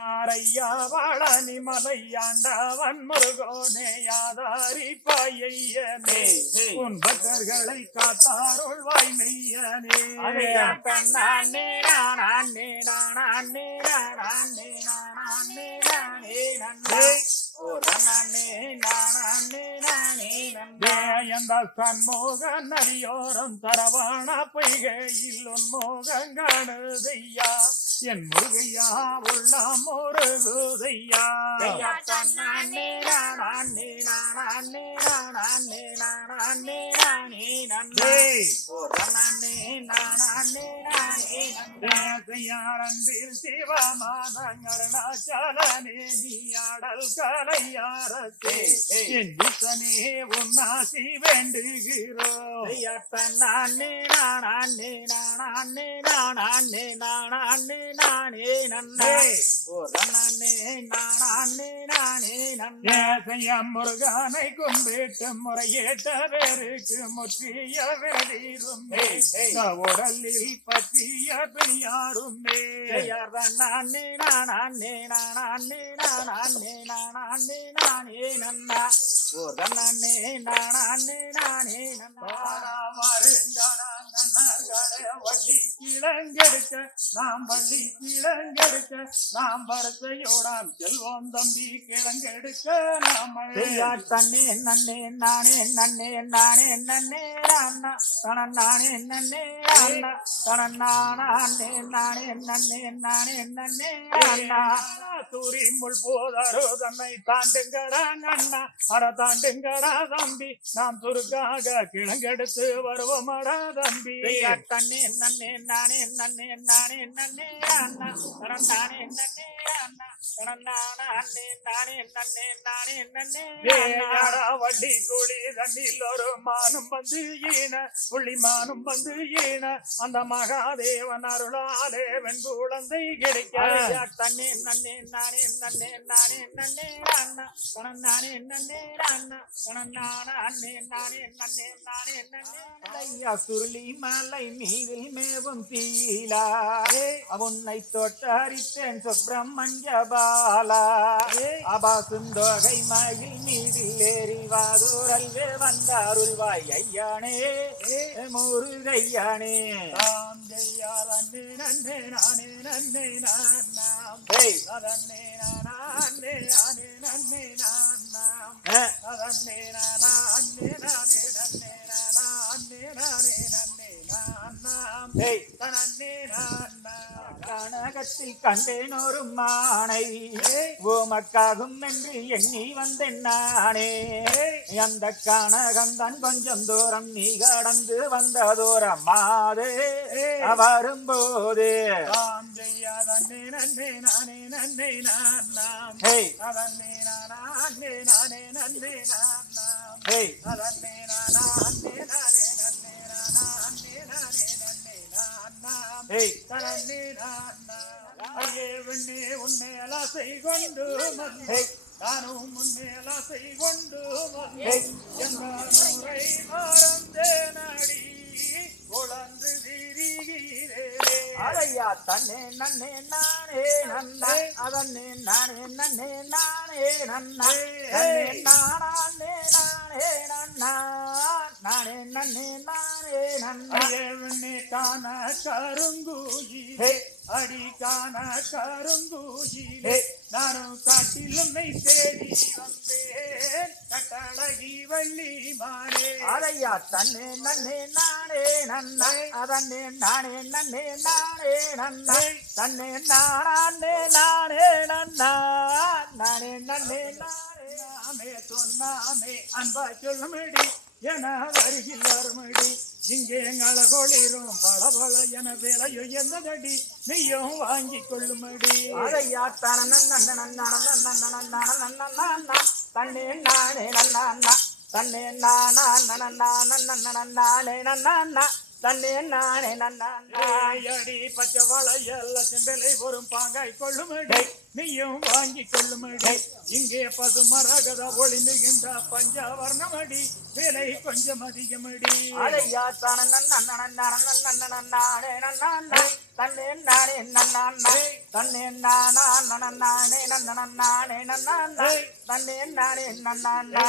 யாரையா வாழனி மலையாண்டவன் முருகோனே யாதாரி பையனே உன் பக்தர்களை காத்தாருள் வாய் மெய்யனே நானே நானே நானே நானே நானே நானே நன்னே சண்முகன் நதியோரம் தரவான பொய்கையில் உன்மோகம் காணுதையா என் முருகையா உள்ள முருகுதையா நானே நானே நானே நானே நானே நானே நன்னே நானே நானே நானே யாரன்பில் சிவமாதங்கருணாச்சலனே நீயாடல் கலையாரத்தே என் விசனே உன்னாசி வேண்டுகிறோ நானே நானே நானே நானே நானே நானே நன்னே நானே நானே நானே நன்னே முருகனை கும்பிட்டு முறையேற்ற பேருக்கு முற்றிய வேடிரும் உடலில் பற்றிய பிணியாரும் நானே நானே நானே நானே நானே நானே நன்னா நானே நானே நானே நன்னா வள்ளி கிழங்கெடுக்க நாம் வள்ளி கிழங்கெடுக்க நாம் வரத்தையோடாம் செல்வோம் தம்பி கிழங்கெடுக்க நாம் தன்னே நன்னே நானே நன்னே நானே நன்னே அண்ணா தன நானே நன்னே அண்ணா தன நானே நானே நன்னே நானே நன்னே அண்ணா தூரி முள் போதாரோ தன்னை தாண்டுங்கடா அண்ணா அட தாண்டுங்கடா தம்பி நாம் துருக்காக கிழங்கெடுத்து வருவோமடா தம்பி தன்னே நன்னே நானே நன்னே நானே நன்னே அண்ணா தன நானே நன்னே அண்ணா தன நானே நானே நன்னே நானே நன்னே வள்ளி கூலி தண்ணில் ஒரு மானும் வந்து ஈன புள்ளி மானும் வந்து ஈன அந்த மகாதேவன் அருளாலே வெண் குழந்தை கிடைக்க தன்னே நன்னே நானே நன்னே நானே நன்னே அண்ணா தன நானே நன்னே அண்ணா தன நானே நானே நன்னே நானே நன்னே சுருளி மலை மீதில் மேவும் தீலா உன்னை தொட்டரித்தேன் சுப்பிரமணிய பாலா அபாசுந்தொகை மகிழ் மீதில் ஏறிவாதுரல்வே வந்தாருள்வாய் ஐயானே முருகையானே நன்னே நன்னே நானே நன்னே நாம் அதன்னே நானே நானே நன்னே நாம் அதன்னே நானே நானே நன்னே நானே நானே நன்னே நாம் தனன்னே கனகத்தில் கண்டேன் ஒரு மானை உமக்காகும் என்று எண்ணி வந்தேன் நானே அந்த கனகந்தான் கொஞ்சம் தூரம் நீ கடந்து வந்த தூரம் மாதே வரும்போது நன்னே நன்னே நானே நன்னே நாம் அதன்னே நானே நானே நன்னே நாம் அதன்னே நானே நானே நன்னே நானே நானே நன்னே நாம் தனன்னே ஐயே வெண்ணே உன்மேலாசை கொண்டு நானும் உன்மேலாசை கொண்டு என்னை மறந்தேனடி குழந்து திரிகிறே அதையா தன்னே நன்னே நானே நன்னா அதன்னே நானே நன்னே நானே நன்னா நானே நானே நன்னா நானே நன்னே நானே நன்னா வெண்ணே காண கருங்கூயிலே அடி காண கருங்கூயிலே நானும் காட்டிலும் தேடி வந்தேன் கட்டழகி வள்ளி மானே அதையா தன்னே நன்னே நானே நன்னா அதன்னே நானே நன்னே நானே நன்னா தன்னே நானே நானே நன்னா நானே நன்னே நானே நாமே சொன்னாமே அன்பா சொல்லுமடி என வருகில் வருமடி இங்கே அழகொளிரும் பளபள என வேலையோ எந்ததடி நீயும் வாங்கி கொள்ளுமடி அதையா தன தன்னே நானே நன்னா தன்னே நானே நன்னா தன்னே நானே நன்னா அடி பச்சை வளையல்ல செம்பலை வரும் பாங்காய் கொள்ளுமடி நீயும் வாங்கி கொள்ளுமடி இங்கே பசுமரகத ஒளி மிகுந்த பஞ்சவர்ணமடி விலை கொஞ்சம் அதிகமடி அதையா தானே நானே நன்னா தன்னே நானே நன்னா தன்னே நானே நன்னா தன்னே நானே நன்னா